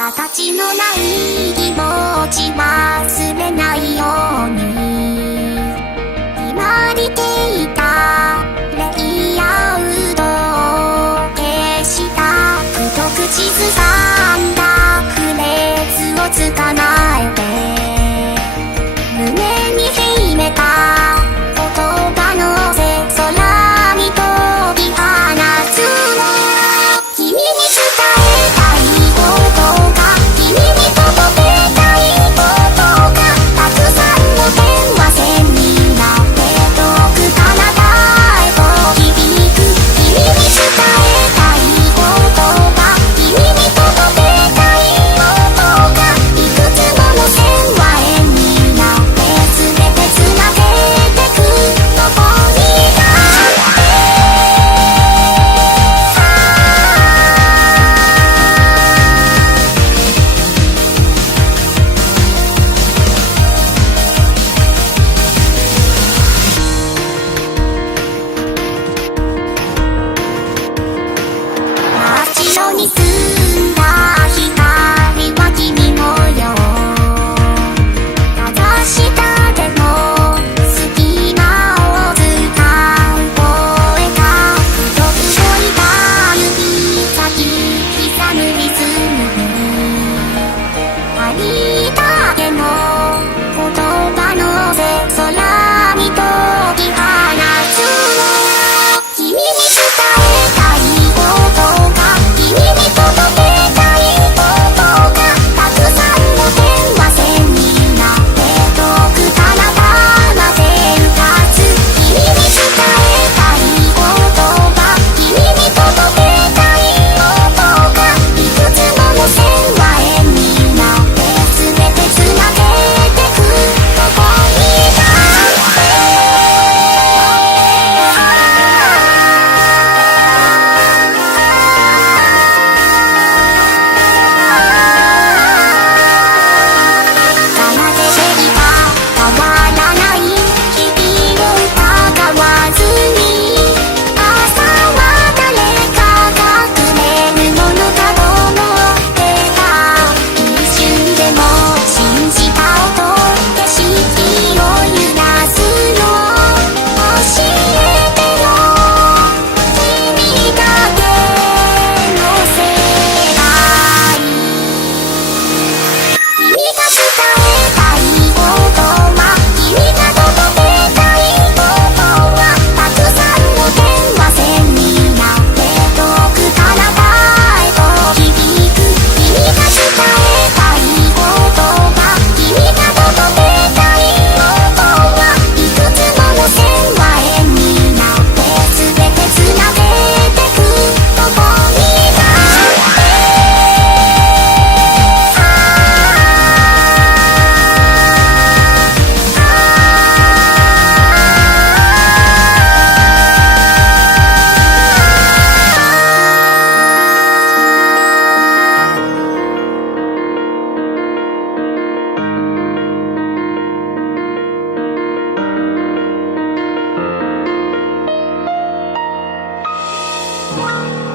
形のない気持ち忘れないように。今に Bye.